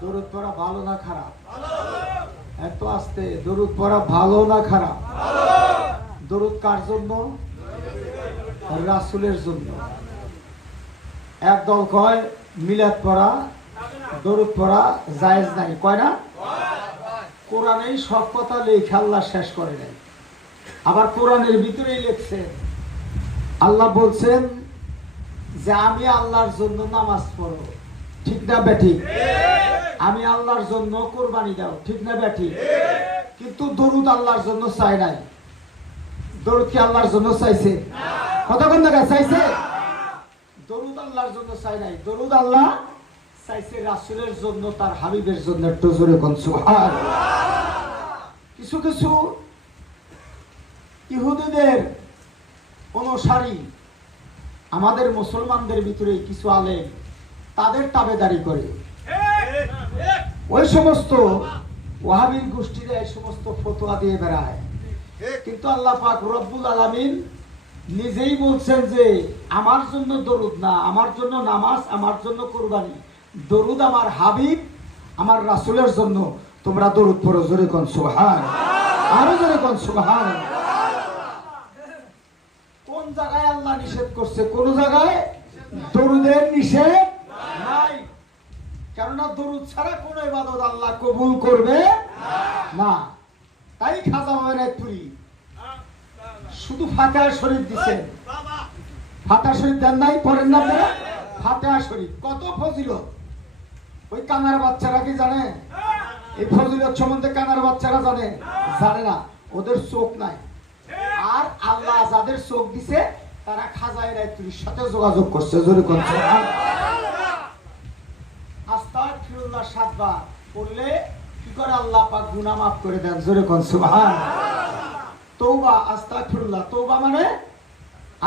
দরুদ পড়া ভালো না খারাপ? দরুদ পড়া ভালো না খারাপ? দরুদ কার জন্য? রাসুলের জন্য। একদল কয়, মিলাদ পড়া, দরুদ পড়া জায়েজ নাই। কয় না? কোরআনেই সব কথা লেখা আল্লাহ শেষ করে নাই। আবার কোরআনের ভিতরেই লিখছেন আল্লাহ বলছেন যে আমি আল্লাহর জন্য নামাজ পড়ো। ঠিক না বেঠিক আমি আল্লাহর জন্য কোরবানি দাও। ঠিক না বেঠিক কিন্তু দরুদ আল্লাহর জন্য চাই নাই। দরুদ কি আল্লাহর জন্য চাইছে? কতক্ষণ দেখা চাইছে? দরুদ আল্লাহর জন্য চাই নাই। দরুদ আল্লাহ চাইছে রাসুলের জন্য, তার হাবিবের জন্য একটু জোরে কিছু কিছু ইহুদিদের অনুসারী আমাদের মুসলমানদের ভিতরে কিছু আলেম তাদের তাবেদারি করে। ওই সমস্ত ওয়াহাবির গোষ্ঠীরা এই সমস্ত ফতোয়া দিয়ে বেড়ায়। কিন্তু আল্লাহ পাক রব্বুল আলামিন নিজেই বলছেন যে, আমার জন্য দরুদ না, আমার জন্য নামাজ, আমার জন্য কোরবানি। দরুদ আমার হাবিব, আমার রাসুলের জন্য। তোমরা দরুদ পড়ো জোরে কোন সুবহান আরও জোরে কোন সুবহান কোন জায়গায় আল্লাহ নিষেধ করছে কোন জায়গায়? দরুদের নিষেধ নাই। কেননা দরুদ ছাড়া কোন ইবাদত আল্লাহ কবুল করবে না। তাই খাজা ময়নাথপুরি শুধু ফাতেহা শরীফ ফাতেহা শরীফ দেন নাই, পড়েন না আপনারা? ফাতেহা শরীফ, কত ফজিলত। ওই কানার বাচ্চারা কি জানে? এই ফজিলত সম্বন্ধে কানার বাচ্চারা জানে? জানে না। ওদের চোখ নাই। আর আল্লাহ যাদের চোখ দিছে তারা খাজায় রায়তুরির সাথে যোগাযোগ করছে, জোরে করছে ফিরুল্লাহ সাতবার কি করে আল্লাহ পাক মাফ করে দেন, জোরে কোন, সুবহান। তৌবা আস্তাক ফিরুল্লাহ তৌবা মানে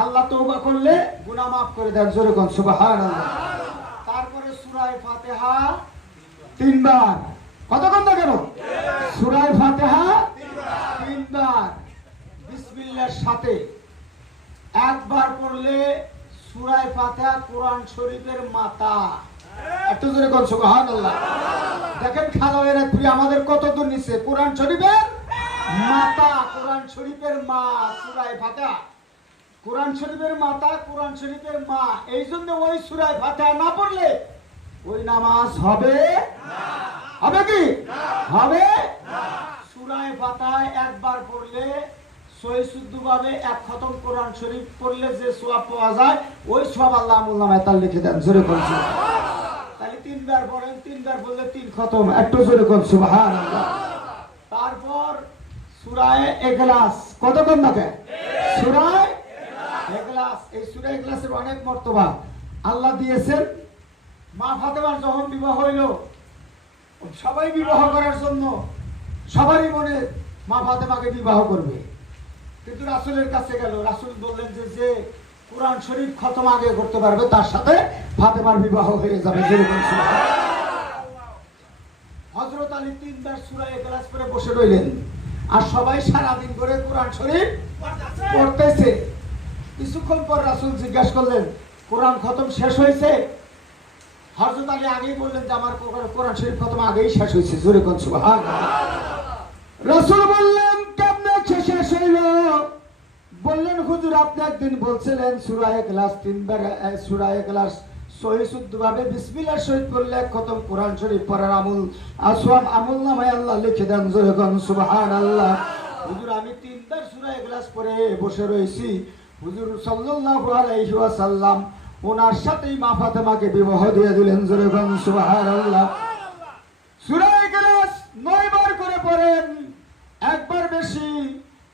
আল্লাহ তৌবা করলে গুনাহ মাফ করে দেন, জোরে কোন তারপরে সূরায়ে ফাতিহা তিনবার। কতক্ষণ না কেন সূরায়ে ফাতিহা তিনবার। বিসমিল্লাহর সাথে একবার পড়লে সূরায়ে ফাতিহা কোরআন শরীফের মাতা একটু জোরে কোন সুবহানাল্লাহ। দেখেন খালাওয়ের প্রিয় আমাদের কত দূর কোরআন শরীফের মাতা কোরআন শরীফের মা সূরায়ে ফাতিহা। কোরআন শরীফের মাতা কোরআন শরীফের মা। এই জন্য ওই সূরায়ে ফাতিহা না পড়লে ওই নামাজ হবে হবে কি? হবে? সূরায়ে ফাতিহায় একবার পড়লে এক খতম কোরআন যে পাওয়া যায়, ওই আল্লাহ তার লিখে দেন। তিনবার তিনবার বললে তিন খতম। একটু তারপর সূরায়ে কতক্ষণ সূরায়ে এই সূরায়ে অনেক মর্তবা। আল্লাহ দিয়েছেন, মা ফাতেমার যখন বিবাহ হইল, সবাই বিবাহ করার জন্য সবারই মনে মা ফাতেমাকে বিবাহ করবে। কিন্তু রাসূলের কাছে গেল। রাসূল বললেন যে যে কোরআন শরীফ খতম আগে করতে পারবে তার সাথে ফাতেমার বিবাহ হয়ে যাবে। যেরকম হজরত আলী তিনবার সূরা করে বসে রইলেন। আর সবাই সারা দিন করে কোরআন শরীফ পড়তেছে। কিছুক্ষণ পর রাসূল জিজ্ঞাসা করলেন কোরআন খতম শেষ হয়েছে? হযরত আলী আগেই বললেন যে আমার কোরআন- শরীফ খতম আগেই শেষ হয়েছে। জোরে রাসূল বললেন বললেন হুজুর আপনি একদিন বলছিলেন সূরা ইখলাস তিনবার এ, সূরা ইখলাস সহি শুদ্ধভাবে পড়লে খতম কোরআন শরীফ পড়ার আমল। আসওয়াব আমল নামায় আল্লাহ লিখে দেন জোরে কোন সুবহানাল্লাহ। হুজুর আমি তিনবার সূরা ইখলাস পড়ে বসে রয়েছি। মা বিবাহ দিয়ে দিলেন জোরে কোন সুবহানাল্লাহ। সূরা ইখলাস নয়বার করে পড়েন।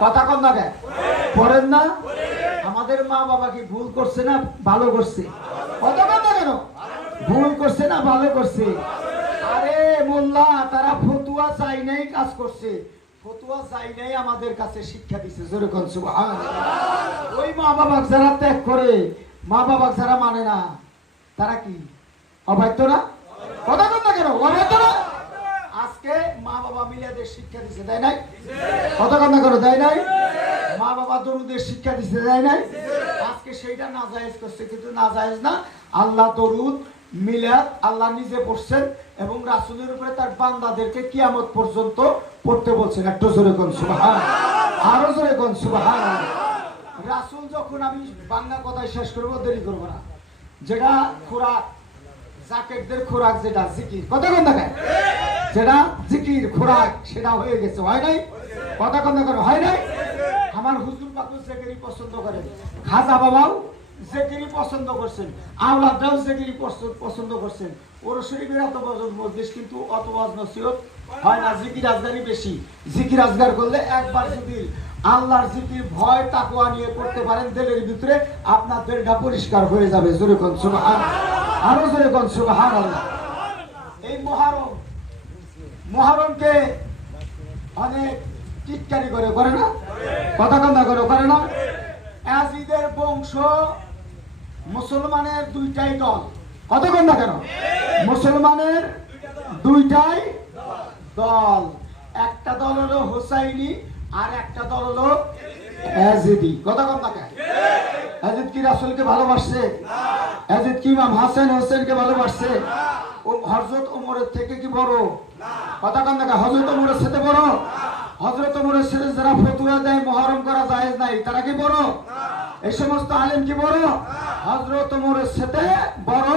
কথা কন না কেন? পড়েন না? আমাদের মা বাবা কি ভুল করছে না ভালো করছে? কথা কন না কেন? ভুল করছে না ভালো করছে? আরে মোল্লা, তারা ফতুয়া চাই নাই কাজ করছে। ফতুয়া চাই নাই আমাদের কাছে শিক্ষা ওই মা যারা ত্যাগ করে, মা বাবা যারা মানে না, তারা কি? অবাধ্য না? কথা না কেন? অবাধ্য না? আজকে মা বাবা মিলাদের শিক্ষা দিছে তাই নাই? কথা কন না কেন তাই নাই? মা বাবা দরুদের শিক্ষা দিছে তাই নাই? আজকে সেইটা না জায়েজ করছে, কিন্তু না জায়েজ না, আল্লাহ দরুদ, মিলাদ আল্লাহ নিজে পড়ছেন এবং রাসূলের উপরে তার বান্দাদেরকে কিয়ামত পর্যন্ত পড়তে বলছেন। একটু জোরে কোন, সুবহান। আরও জোরে কোন, সুবহান। রাসূল যখন আমি বাংলা কথায় শেষ করব, দেরি করব না। যেটা খোরাক জাকেটদের খোরাক যেটা, জিকির। দেখায় যেটা জিকির, খোরাক, সেটা হয়ে গেছে। হয় নাই? কোন হয় নাই? আমার হুজুর বাকুল জেকেরি পছন্দ করেন। খাজা বাবাও জেকেরি পছন্দ করছেন। জেকেরি পছন্দ করছেন। ওর শরীফের এত বছর মজলিস কিন্তু অত ওয়াজ নসিহত হয় না। জিকির আজগারই বেশি। জিকির আজগার করলে একবার যদি আল্লাহর জিকির, ভয় তাকুয়া নিয়ে করতে পারেন, দিলের ভিতরে আপনার দিলটা পরিষ্কার হয়ে যাবে। জোরে কোন সুবহান আরও জোরে কোন সুবহান আল্লাহ এই মহারম মহারমকে অনেক টিটকারি করে করে না? কথা কান্দা করে করে না? অ্যাজিদের বংশ মুসলমানের দুইটাই দল। কত না কেন? মুসলমানের দুইটাই দল। একটা দল হলো হোসাইনি আর একটা দল হলো অ্যাজিদি কথা কম কেন অ্যাজিদ কি রাসূলকে ভালোবাসছে? অ্যাজিদ কি ইমাম হাসান হোসেনকে ভালোবাসছে? ও হযরত ওমরের থেকে কি বড়? কথা কম দেখা হযরত ওমরের সাথে বড়? হযরত ওমরের সাথে যারা ফতুয়া দেয় মহরম করা জায়েজ নাই তারা কি বড়? এই সমস্ত আলেম কি বড়? হযরত ওমরের সাথে বড়